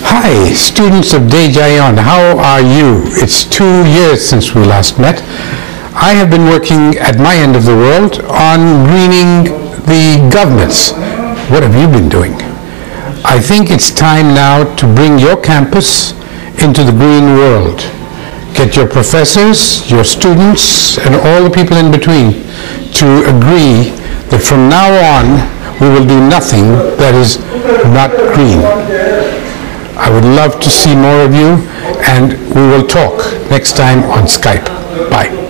Hi, students of Dejayon, how are you? It's 2 years since we last met. I have been working at my end of the world on greening the governments. What have you been doing? I think it's time now to bring your campus into the green world. Get your professors, your students, and all the people in between to agree that from now on we will do nothing that is not green. I would love to see more of you, and we will talk next time on Skype. Bye.